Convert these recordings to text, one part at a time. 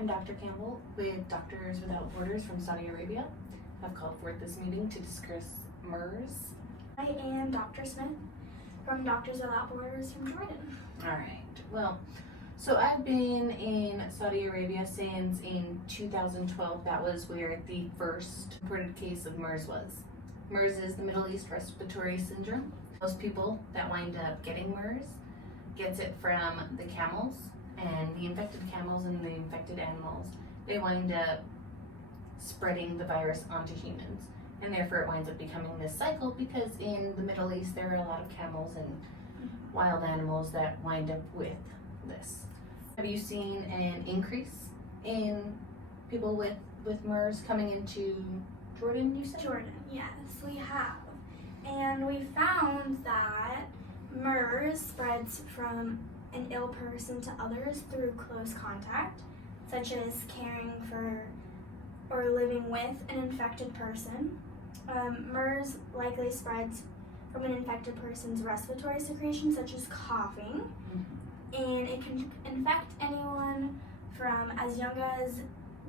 I'm Dr. Campbell with Doctors Without Borders from Saudi Arabia. I've called forth this meeting to discuss MERS. I am Dr. Smith from Doctors Without Borders from Jordan. Alright, well, so I've been in Saudi Arabia since in 2012. That was where the first reported case of MERS was. MERS is the Middle East Respiratory Syndrome. Most people that wind up getting MERS gets it from the camels, and the infected camels and the infected animals, they wind up spreading the virus onto humans. And therefore it winds up becoming this cycle because in the Middle East there are a lot of camels and wild animals that wind up with this. Have you seen an increase in people with MERS coming into Jordan, you said? Jordan, yes, we have. And we found that MERS spreads from an ill person to others through close contact, such as caring for or living with an infected person. MERS likely spreads from an infected person's respiratory secretion, such as coughing, and it can infect anyone from as young as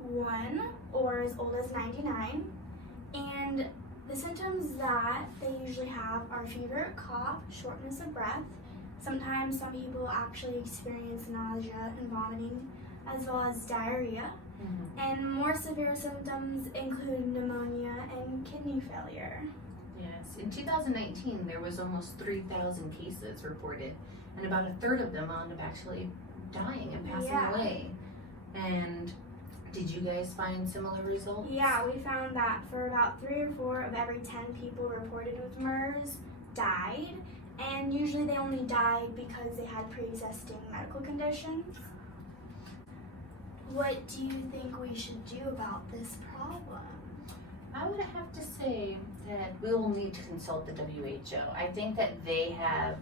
1 or as old as 99. And the symptoms that they usually have are fever, cough, shortness of breath. Sometimes some people actually experience nausea and vomiting, as well as diarrhea. And more severe symptoms include pneumonia and kidney failure. Yes, in 2019 there was almost 3,000 cases reported, and about a third of them wound up actually dying and passing away. And did you guys find similar results? Yeah, we found that for about 3 or 4 of every 10 people reported with MERS died, and usually they only died because they had pre-existing medical conditions. What do you think we should do about this problem? I would have to say that we will need to consult the WHO. I think that they have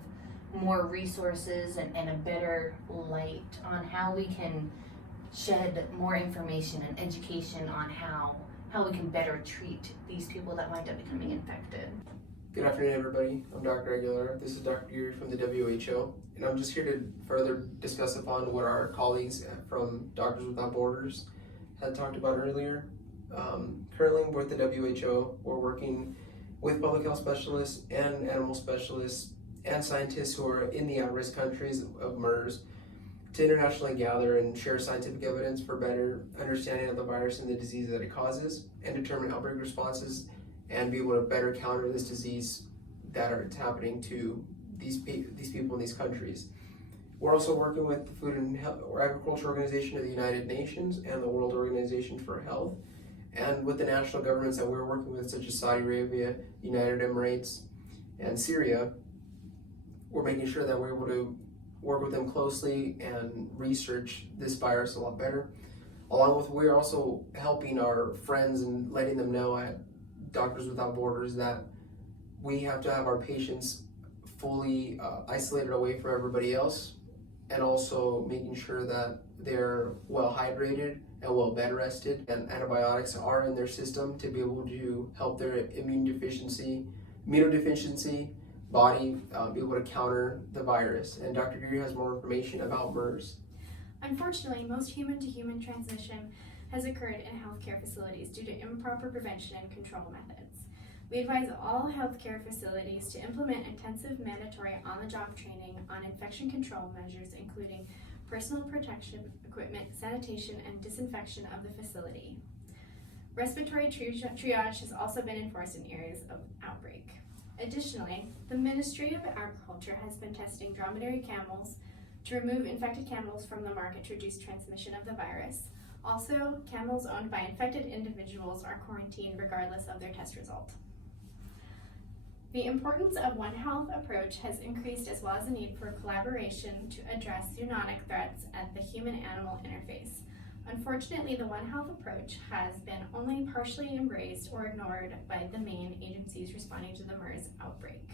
more resources and a better light on how we can shed more information and education on how we can better treat these people that wind up becoming infected. Good afternoon, everybody. I'm Dr. Aguilar. This is Dr. Geary from the WHO, and I'm just here to further discuss upon what our colleagues from Doctors Without Borders had talked about earlier. Currently with the WHO, we're working with public health specialists and animal specialists and scientists who are in the at-risk countries of MERS to internationally gather and share scientific evidence for better understanding of the virus and the disease that it causes, and determine outbreak responses and be able to better counter this disease that are happening to these people in these countries. We're also working with the Food and Health or Agriculture Organization of the United Nations and the World Organization for Health, and with the national governments that we're working with, such as Saudi Arabia, United Emirates, and Syria. We're making sure that we're able to work with them closely and research this virus a lot better. Along with, we're also helping our friends and letting them know at Doctors Without Borders that we have to have our patients fully isolated away from everybody else, and also making sure that they're well hydrated and well bed rested, and antibiotics are in their system to be able to help their immunodeficiency body be able to counter the virus. And Dr. Geary has more information about MERS. Unfortunately, most human-to-human transmission has occurred in healthcare facilities due to improper prevention and control methods. We advise all healthcare facilities to implement intensive mandatory on-the-job training on infection control measures, including personal protection equipment, sanitation, and disinfection of the facility. Respiratory triage has also been enforced in areas of outbreak. Additionally, the Ministry of Agriculture has been testing dromedary camels to remove infected camels from the market to reduce transmission of the virus. Also, camels owned by infected individuals are quarantined regardless of their test result. The importance of One Health approach has increased, as well as the need for collaboration to address zoonotic threats at the human-animal interface. Unfortunately, the One Health approach has been only partially embraced or ignored by the main agencies responding to the MERS outbreak.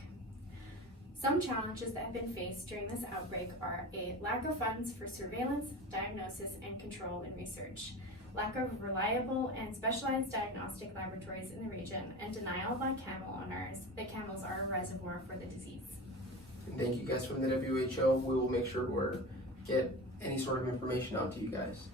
Some challenges that have been faced during this outbreak are a lack of funds for surveillance, diagnosis, and control and research, lack of reliable and specialized diagnostic laboratories in the region, and denial by camel owners that camels are a reservoir for the disease. And thank you guys from the WHO. We will make sure we get any sort of information out to you guys.